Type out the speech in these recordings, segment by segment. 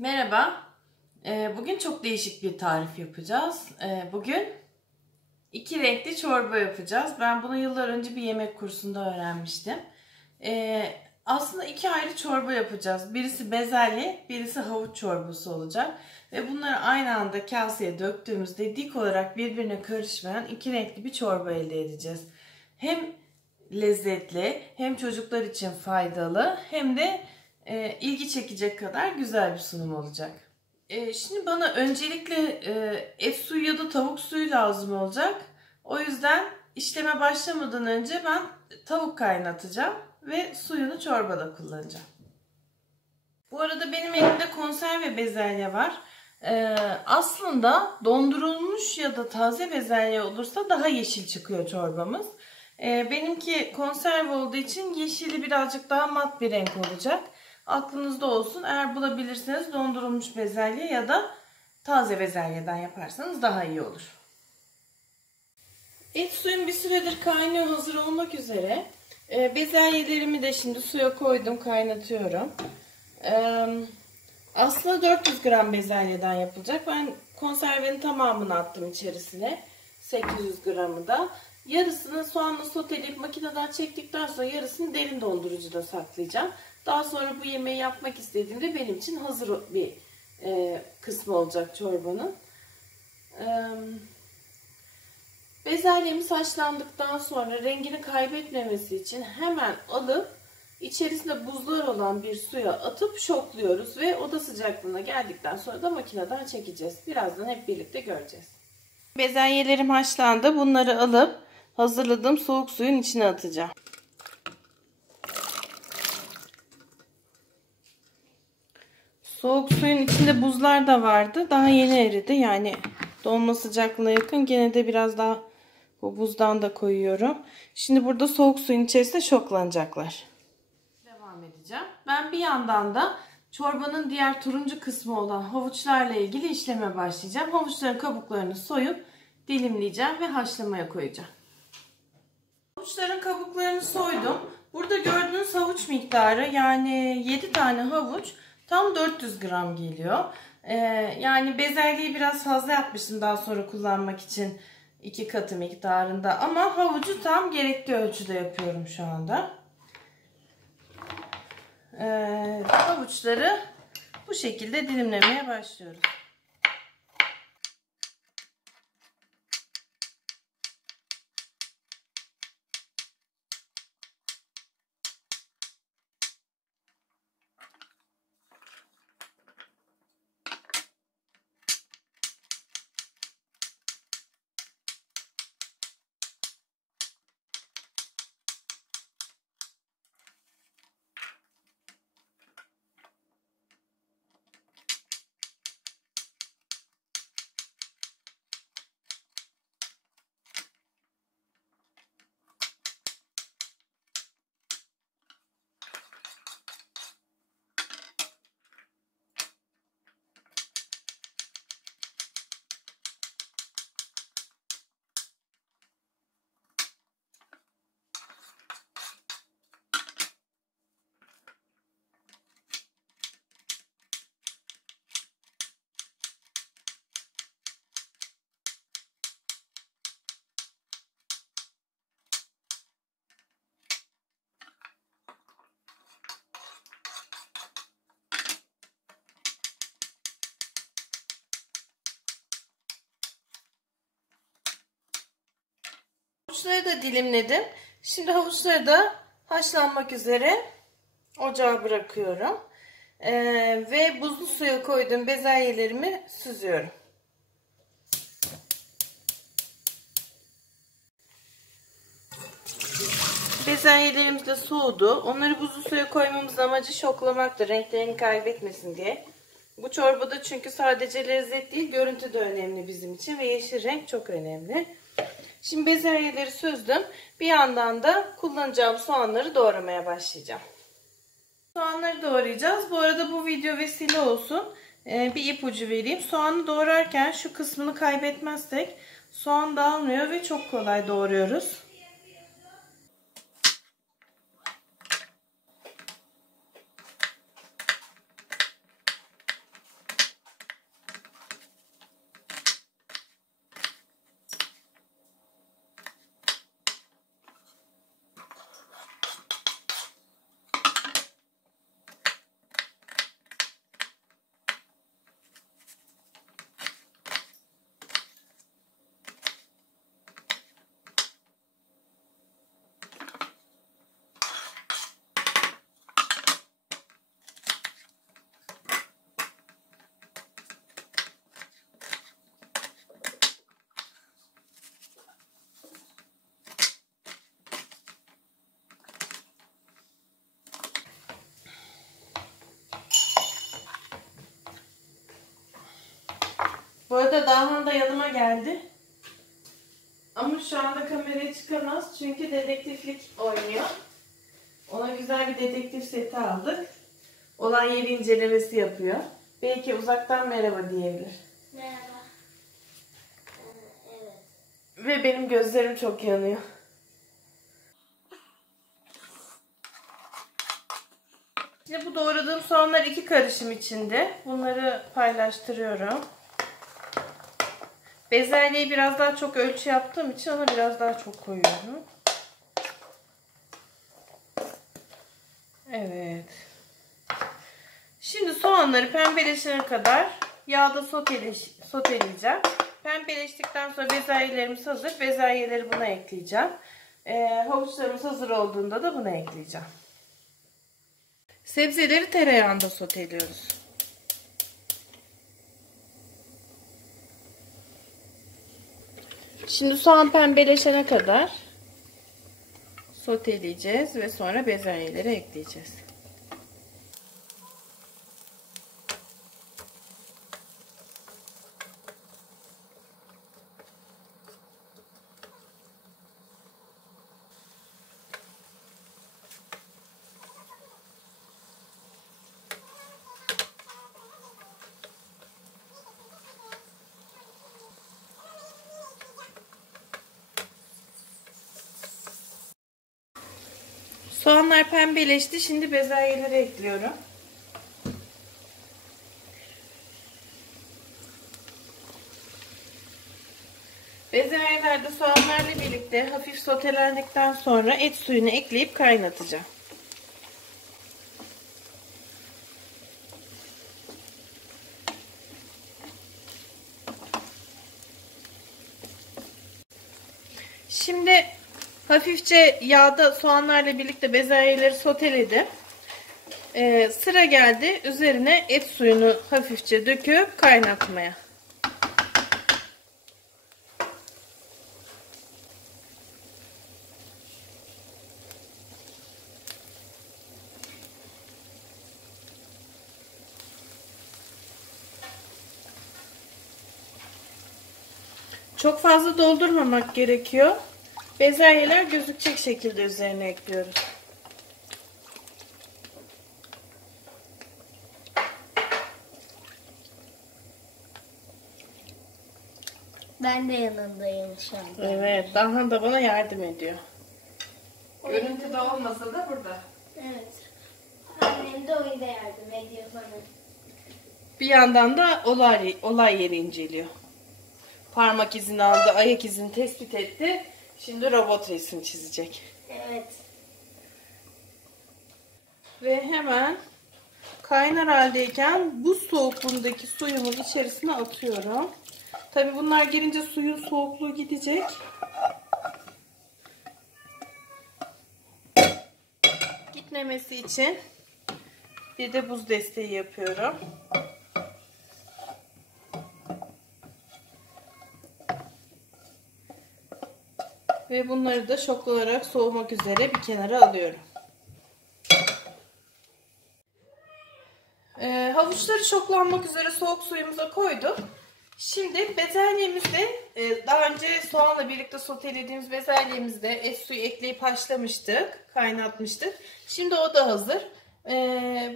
Merhaba. Bugün çok değişik bir tarif yapacağız. Bugün iki renkli çorba yapacağız. Ben bunu yıllar önce bir yemek kursunda öğrenmiştim. Aslında iki ayrı çorba yapacağız. Birisi bezelye, birisi havuç çorbası olacak. Ve bunları aynı anda kaseye döktüğümüzde dik olarak birbirine karışmayan iki renkli bir çorba elde edeceğiz. Hem lezzetli, hem çocuklar için faydalı, hem de ilgi çekecek kadar güzel bir sunum olacak. Şimdi bana öncelikle et suyu ya da tavuk suyu lazım olacak. O yüzden işleme başlamadan önce ben tavuk kaynatacağım ve suyunu çorbada kullanacağım. Bu arada benim elimde konserve bezelye var. Aslında dondurulmuş ya da taze bezelye olursa daha yeşil çıkıyor çorbamız. Benimki konserve olduğu için yeşili birazcık daha mat bir renk olacak. Aklınızda olsun. Eğer bulabilirseniz dondurulmuş bezelye ya da taze bezelyeden yaparsanız daha iyi olur. Et suyum bir süredir kaynıyor, hazır olmak üzere. Bezelyelerimi de şimdi suya koydum, kaynatıyorum. Aslında 400 gram bezelyeden yapılacak. Ben konservenin tamamını attım içerisine. 800 gramı da. Yarısını soğanla soteleyip makineden çektikten sonra yarısını derin dondurucuda saklayacağım. Daha sonra bu yemeği yapmak istediğimde benim için hazır bir kısmı olacak çorbanın. Bezelyemiz haşlandıktan sonra rengini kaybetmemesi için hemen alıp içerisinde buzlar olan bir suya atıp şokluyoruz ve oda sıcaklığına geldikten sonra da makineden çekeceğiz. Birazdan hep birlikte göreceğiz. Bezelyelerim haşlandı. Bunları alıp hazırladığım soğuk suyun içine atacağım. Soğuk suyun içinde buzlar da vardı. Daha yeni eridi. Yani donma sıcaklığına yakın. Gene de biraz daha bu buzdan da koyuyorum. Şimdi burada soğuk suyun içerisinde şoklanacaklar. Devam edeceğim. Ben bir yandan da çorbanın diğer turuncu kısmı olan havuçlarla ilgili işleme başlayacağım. Havuçların kabuklarını soyup dilimleyeceğim ve haşlamaya koyacağım. Havuçların kabuklarını soydum. Burada gördüğünüz havuç miktarı, yani 7 tane havuç tam 400 gram geliyor. Yani bezelyeyi biraz fazla yapmıştım daha sonra kullanmak için, 2 katı miktarında, ama havucu tam gerekli ölçüde yapıyorum şu anda. Havuçları bu şekilde dilimlemeye başlıyoruz. Havuçları da dilimledim. Şimdi havuçları da haşlanmak üzere ocağa bırakıyorum. Ve buzlu suya koyduğum bezelyelerimi süzüyorum. Bezelyelerimiz de soğudu. Onları buzlu suya koymamızın amacı şoklamaktır, renklerini kaybetmesin diye. Bu çorbada çünkü sadece lezzet değil, görüntü de önemli bizim için ve yeşil renk çok önemli. Şimdi bezelyeleri süzdüm. Bir yandan da kullanacağım soğanları doğramaya başlayacağım. Soğanları doğrayacağız. Bu arada bu video vesile olsun. Bir ipucu vereyim. Soğanı doğrarken şu kısmını kaybetmezsek soğan dağılmıyor ve çok kolay doğruyoruz. Bu arada Dahan da yanıma geldi. Ama şu anda kameraya çıkamaz çünkü dedektiflik oynuyor. Ona güzel bir dedektif seti aldık. Olay yeri incelemesi yapıyor. Belki uzaktan merhaba diyebilir. Merhaba. Evet. Ve benim gözlerim çok yanıyor. Şimdi bu doğradığım soğanlar 2 karışım içinde. Bunları paylaştırıyorum. Bezelyeyi biraz daha çok ölçü yaptığım için ona biraz daha çok koyuyorum. Evet. Şimdi soğanları pembeleşene kadar yağda soteleyeceğim. Pembeleştikten sonra bezelyelerimiz hazır. Bezelyeleri buna ekleyeceğim. Havuçlarımız hazır olduğunda da buna ekleyeceğim. Sebzeleri tereyağında soteliyoruz. Şimdi soğan pembeleşene kadar soteleyeceğiz ve sonra bezelyeleri ekleyeceğiz. Soğanlar pembeleşti. Şimdi bezelyeleri ekliyorum. Bezelyeler de soğanlarla birlikte hafif sotelendikten sonra et suyunu ekleyip kaynatacağım. Şimdi hafifçe yağda soğanlarla birlikte bezelyeleri soteledim. Sıra geldi üzerine et suyunu hafifçe döküp kaynatmaya. Çok fazla doldurmamak gerekiyor. Bezelyeler gözükecek şekilde üzerine ekliyoruz. Ben de yanındayım şu anda. Evet, Dahan da bana yardım ediyor. Görüntüde olmasa da burada. Evet. Annem de oyunda yardım ediyor bana. Bir yandan da olay yeri inceliyor. Parmak izini aldı, ayak izini tespit etti. Şimdi robot resmi çizecek. Evet. Ve hemen kaynar haldeyken buz soğukluğundaki suyumun içerisine atıyorum. Tabii bunlar gelince suyun soğukluğu gidecek. Gitmemesi için bir de buz desteği yapıyorum. Ve bunları da şoklu olarak soğumak üzere bir kenara alıyorum. Havuçları şoklanmak üzere soğuk suyumuza koyduk. Şimdi bezelyemizde daha önce soğanla birlikte sotelediğimiz bezelyemizde et suyu ekleyip haşlamıştık, kaynatmıştık. Şimdi o da hazır.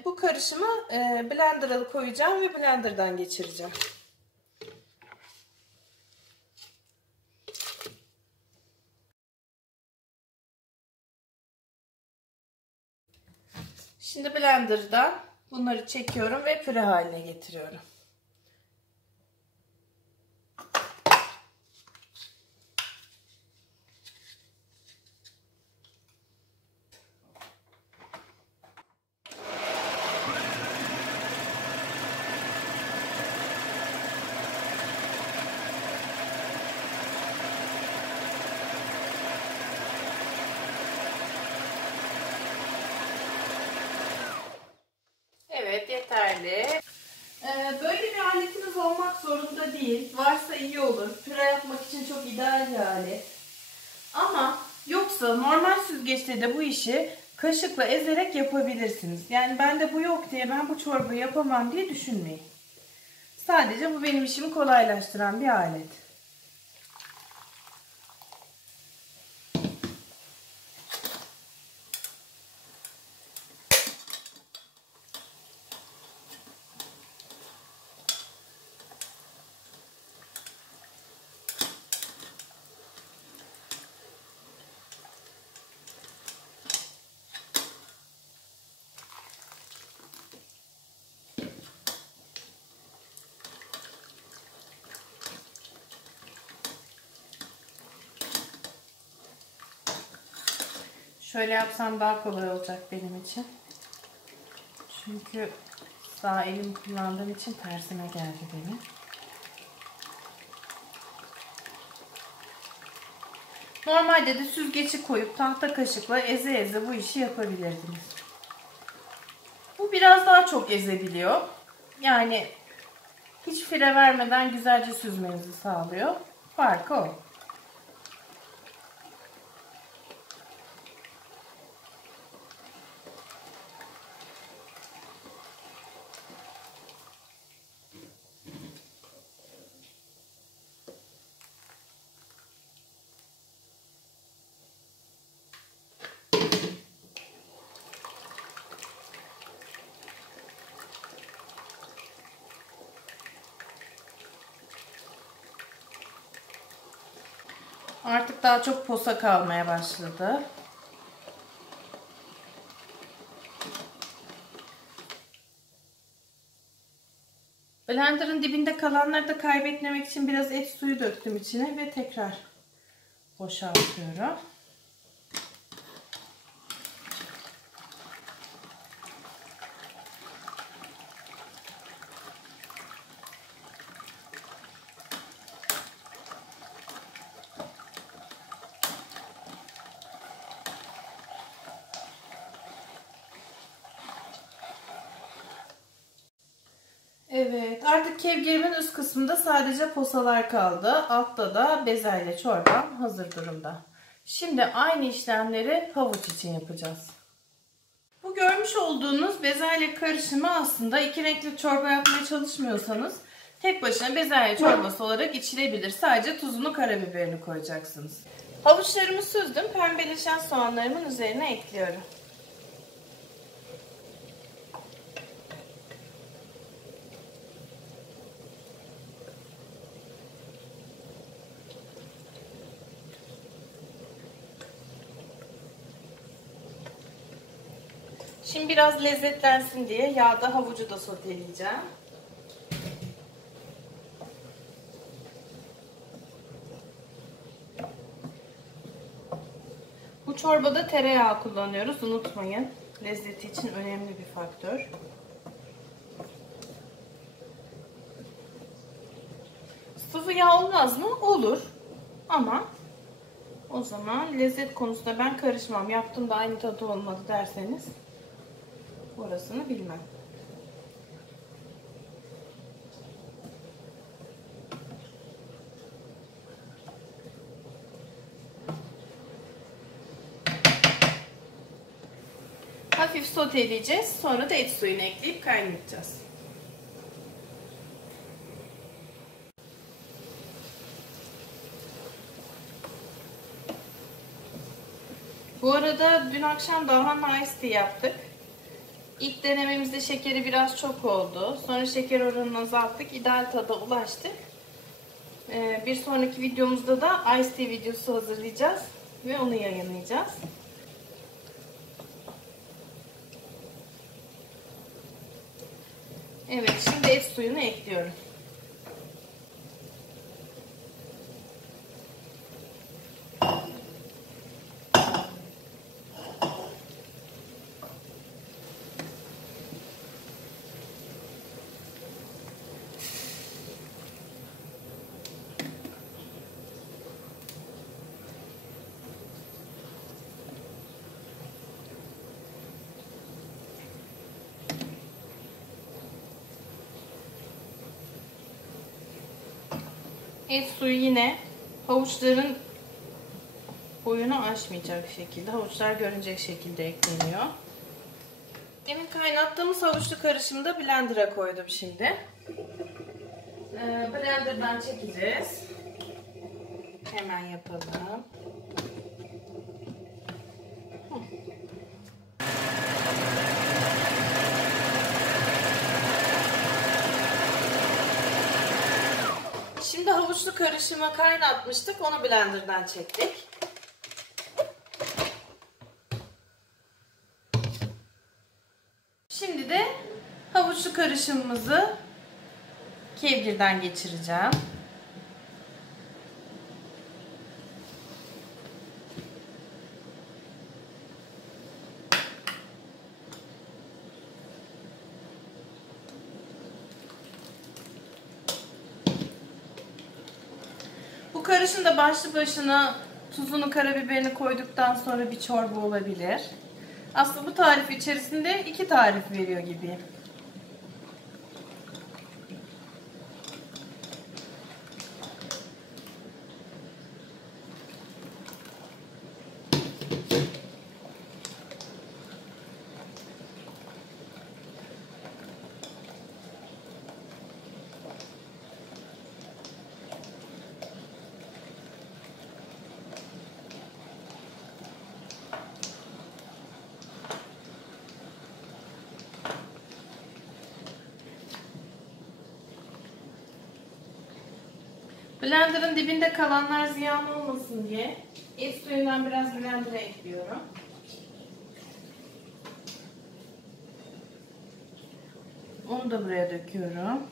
Bu karışımı blender'a koyacağım ve blender'dan geçireceğim. Şimdi blender'dan bunları çekiyorum ve püre haline getiriyorum. Evet, yeterli. Böyle bir aletiniz olmak zorunda değil. Varsa iyi olur. Püre yapmak için çok ideal bir alet. Ama yoksa normal süzgeçte de bu işi kaşıkla ezerek yapabilirsiniz. Yani bende bu yok diye ben bu çorbayı yapamam diye düşünmeyin. Sadece bu benim işimi kolaylaştıran bir alet. Şöyle yapsam daha kolay olacak benim için. Çünkü sağ elimi kullandığım için tersime geldi benim. Normalde de süzgeci koyup tahta kaşıkla eze eze bu işi yapabilirdiniz. Bu biraz daha çok ezebiliyor. Yani hiç fire vermeden güzelce süzmenizi sağlıyor. Farkı o. Artık daha çok posa kalmaya başladı. Blender'ın dibinde kalanları da kaybetmemek için biraz et suyu döktüm içine ve tekrar boşaltıyorum. Evet, artık kevgirimin üst kısmında sadece posalar kaldı. Altta da bezelye çorbam hazır durumda. Şimdi aynı işlemleri havuç için yapacağız. Bu görmüş olduğunuz bezelye karışımı aslında iki renkli çorba yapmaya çalışmıyorsanız tek başına bezelye çorbası olarak içilebilir. Sadece tuzunu, karabiberini koyacaksınız. Havuçlarımı süzdüm. Pembeleşen soğanlarımın üzerine ekliyorum. Şimdi biraz lezzetlensin diye yağda havucu da soteleyeceğim. Bu çorbada tereyağı kullanıyoruz. Unutmayın. Lezzeti için önemli bir faktör. Sıvı yağ olmaz mı? Olur. Ama o zaman lezzet konusunda ben karışmam. Yaptım da aynı tadı olmadı derseniz orasını bilmem. Hafif soteleyeceğiz. Sonra da et suyunu ekleyip kaynatacağız. Bu arada dün akşam Dahan'la Ice Tea yaptık. İlk denememizde şekeri biraz çok oldu. Sonra şeker oranını azalttık. İdeal tada ulaştık. Bir sonraki videomuzda da Ice Tea videosu hazırlayacağız. Ve onu yayınlayacağız. Evet, şimdi et suyunu ekliyorum. Et suyu yine havuçların boyunu aşmayacak şekilde, havuçlar görünecek şekilde ekleniyor. Demin kaynattığımız havuçlu karışımı da blender'a koydum şimdi. Blender'dan çekeceğiz. Hemen yapalım. Şimdi havuçlu karışımı kaynatmıştık. Onu blenderdan çektik. Şimdi de havuçlu karışımımızı kevgirden geçireceğim. Bu karışım da başlı başına tuzunu, karabiberini koyduktan sonra bir çorba olabilir. Aslında bu tarif içerisinde 2 tarif veriyor gibi. Blender'ın dibinde kalanlar ziyan olmasın diye et suyundan biraz blender'a ekliyorum. Onu da buraya döküyorum.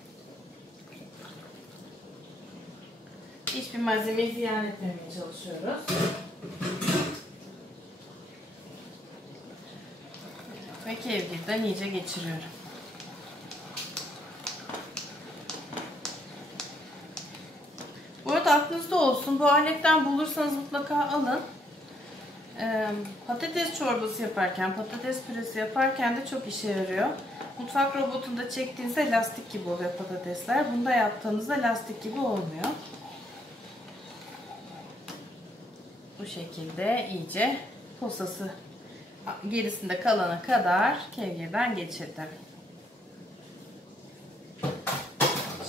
Hiçbir malzemeyi ziyan etmemeye çalışıyoruz. Ve kevgirden iyice geçiriyorum. Bu arada aklınızda olsun, bu aletten bulursanız mutlaka alın. Patates çorbası yaparken, patates püresi yaparken de çok işe yarıyor. Mutfak robotunda çektiğinizde lastik gibi oluyor patatesler. Bunda yaptığınızda lastik gibi olmuyor. Bu şekilde iyice posası gerisinde kalana kadar kevgirden geçirdim.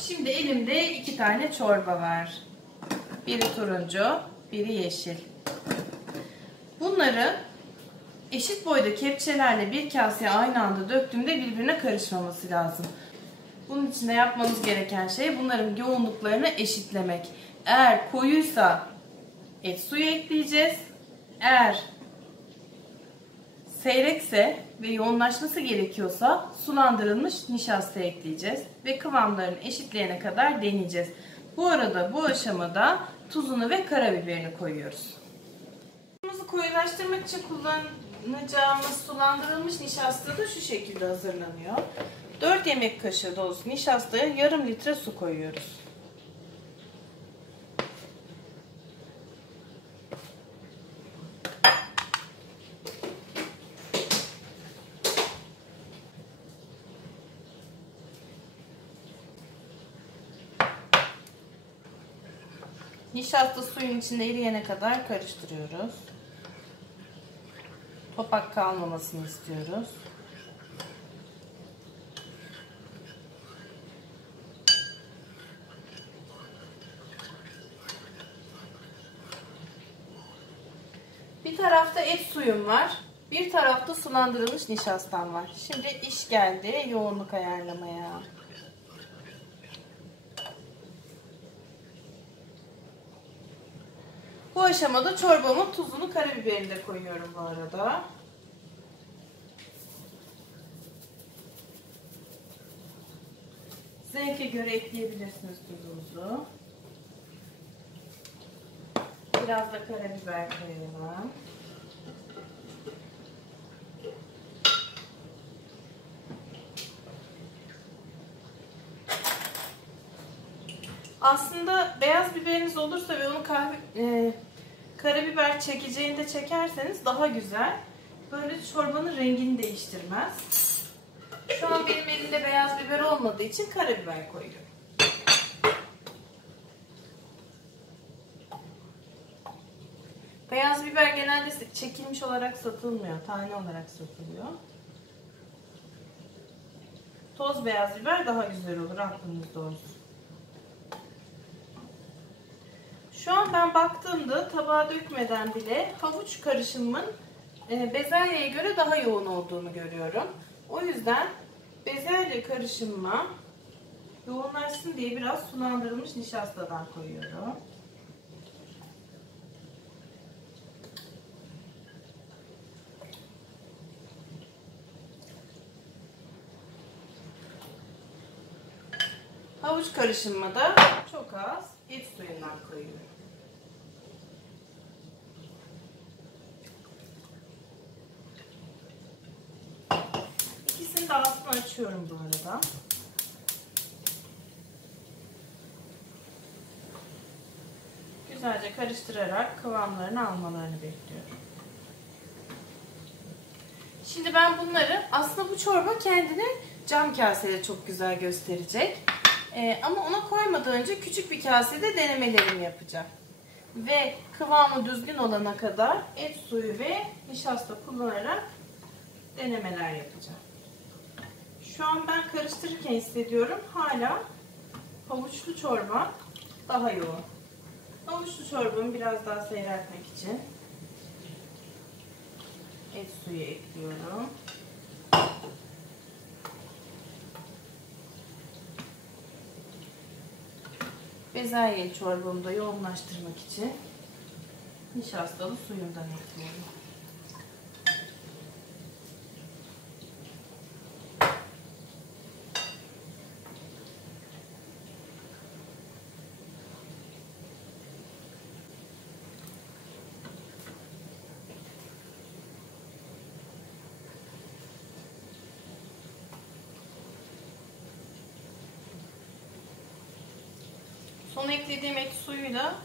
Şimdi elimde 2 tane çorba var. Biri turuncu, biri yeşil. Bunları eşit boyda kepçelerle bir kaseye aynı anda döktüğümde birbirine karışmaması lazım. Bunun için de yapmanız gereken şey bunların yoğunluklarını eşitlemek. Eğer koyuysa et suyu ekleyeceğiz. Eğer seyrekse ve yoğunlaşması gerekiyorsa sulandırılmış nişasta ekleyeceğiz. Ve kıvamlarını eşitleyene kadar deneyeceğiz. Bu arada bu aşamada tuzunu ve karabiberini koyuyoruz. Tuzumuzu koyulaştırmak için kullanacağımız sulandırılmış nişasta da şu şekilde hazırlanıyor. 4 yemek kaşığı dolusu nişastaya yarım litre su koyuyoruz. Nişasta suyun içinde eriyene kadar karıştırıyoruz. Topak kalmamasını istiyoruz. Bir tarafta et suyum var. Bir tarafta sulandırılmış nişastam var. Şimdi iş geldi yoğunluk ayarlamaya. Bu aşamada çorbamın tuzunu, karabiberini de koyuyorum bu arada. Zevke göre ekleyebilirsiniz tuzunuzu. Biraz da karabiber koyalım. Aslında beyaz biberiniz olursa ve onu karabiber çekeceğinde çekerseniz daha güzel. Böyle çorbanın rengini değiştirmez. Şu an benim elimde beyaz biber olmadığı için karabiber koyuyorum. Beyaz biber genelde çekilmiş olarak satılmıyor. Tane olarak satılıyor. Toz beyaz biber daha güzel olur, aklınızda olsun. Şu an ben baktığımda tabağa dökmeden bile havuç karışımımın bezelyeye göre daha yoğun olduğunu görüyorum. O yüzden bezelye karışımıma yoğunlaşsın diye biraz sulandırılmış nişastadan koyuyorum. Havuç karışımıma da çok az et suyundan koyuyorum. İkisini de altını açıyorum bu arada. Güzelce karıştırarak kıvamlarını almalarını bekliyorum. Şimdi ben bunları, aslında bu çorba kendini cam kasede çok güzel gösterecek. Ama ona koymadan önce küçük bir kasede denemelerimi yapacağım. Ve kıvamı düzgün olana kadar et suyu ve nişasta kullanarak denemeler yapacağım. Şu an ben karıştırırken hissediyorum hala havuçlu çorba daha yoğun. Havuçlu çorbamı biraz daha seyreltmek için et suyu ekliyorum. Bezelyeli çorbamı da yoğunlaştırmak için nişastalı suyumdan ekliyorum. Son eklediğim et suyuyla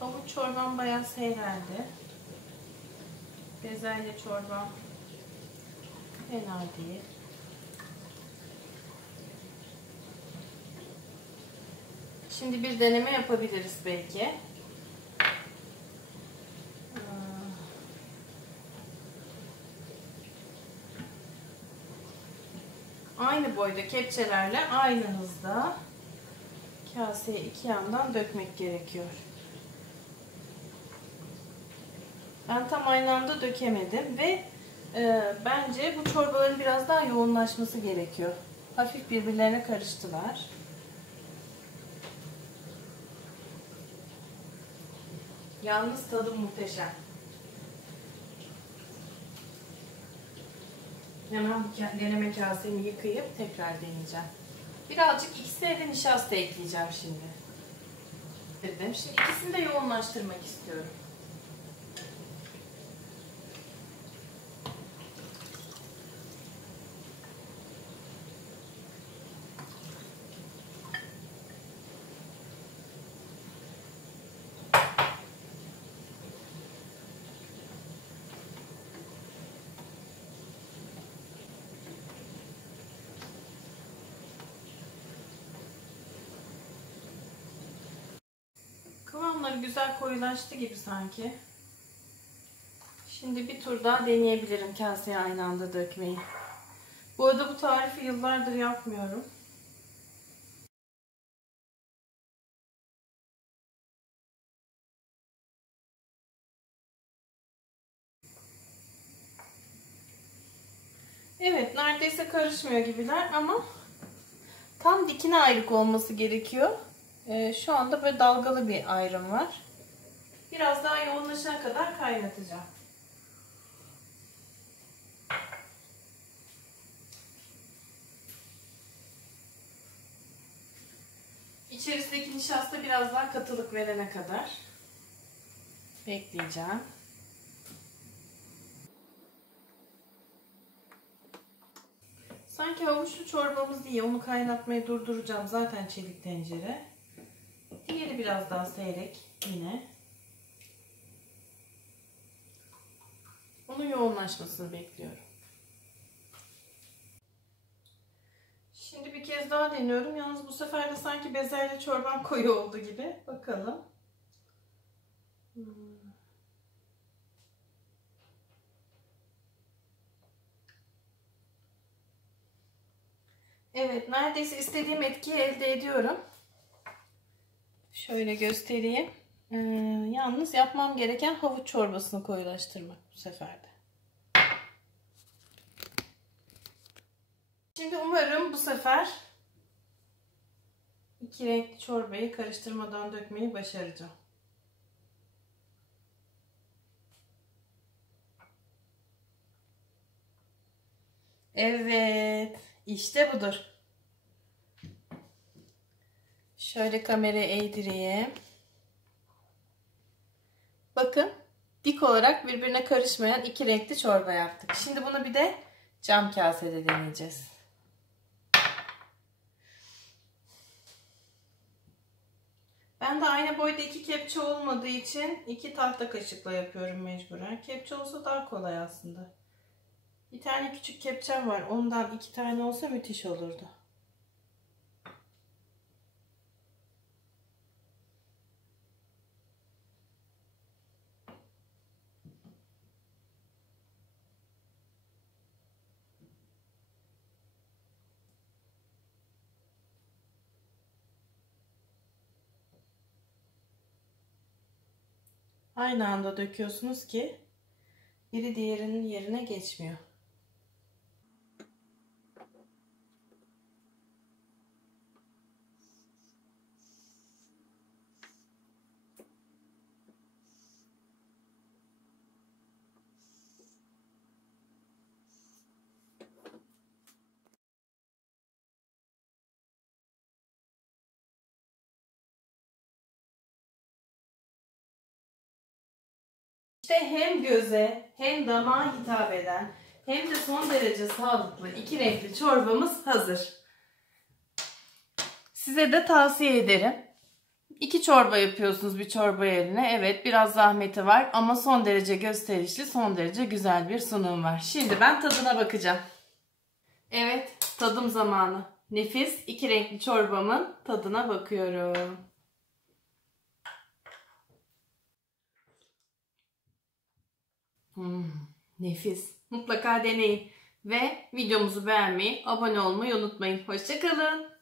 havuç çorbam bayağı seyreldi. Bezelye çorbam fena değil. Şimdi bir deneme yapabiliriz belki. Aynı boyda kepçelerle aynı hızda kaseye iki yandan dökmek gerekiyor. Ben tam aynı anda dökemedim ve bence bu çorbaların biraz daha yoğunlaşması gerekiyor. Hafif birbirlerine karıştılar. Yalnız tadı muhteşem. Hemen bu deneme kasemi yıkayıp tekrar deneyeceğim. Birazcık ikisine de nişasta ekleyeceğim şimdi. Şimdi ikisini de yoğunlaştırmak istiyorum. Kıvamları güzel koyulaştı gibi sanki. Şimdi bir tur daha deneyebilirim kaseye aynı anda dökmeyi. Bu arada bu tarifi yıllardır yapmıyorum. Evet, neredeyse karışmıyor gibiler ama tam dikine ayrık olması gerekiyor. Şu anda böyle dalgalı bir ayrım var. Biraz daha yoğunlaşana kadar kaynatacağım. İçerisindeki nişasta biraz daha katılık verene kadar bekleyeceğim. Sanki havuçlu çorbamız diye onu kaynatmayı durduracağım. Zaten çelik tencere. Diğeri biraz daha seyrek yine. Onun yoğunlaşmasını bekliyorum. Şimdi bir kez daha deniyorum. Yalnız bu sefer de sanki bezelye çorbam koyu oldu gibi. Bakalım. Evet, neredeyse istediğim etkiyi elde ediyorum. Şöyle göstereyim. Yalnız yapmam gereken havuç çorbasını koyulaştırmak bu sefer de. Şimdi umarım bu sefer iki renkli çorbayı karıştırmadan dökmeyi başaracağım. Evet, işte budur. Şöyle kamerayı eğdireyim. Bakın, dik olarak birbirine karışmayan iki renkli çorba yaptık. Şimdi bunu bir de cam kasede deneyeceğiz. Ben de aynı boyda iki kepçe olmadığı için iki tahta kaşıkla yapıyorum mecburen. Kepçe olsa daha kolay aslında. Bir tane küçük kepçem var. Ondan iki tane olsa müthiş olurdu. Aynı anda döküyorsunuz ki biri diğerinin yerine geçmiyor. İşte hem göze hem damağa hitap eden hem de son derece sağlıklı iki renkli çorbamız hazır. Size de tavsiye ederim. İki çorba yapıyorsunuz bir çorba yerine. Evet, biraz zahmeti var ama son derece gösterişli, son derece güzel bir sunum var. Şimdi ben tadına bakacağım. Evet, tadım zamanı. Nefis iki renkli çorbamın tadına bakıyorum. Nefis. Mutlaka deneyin. Ve videomuzu beğenmeyi, abone olmayı unutmayın. Hoşça kalın.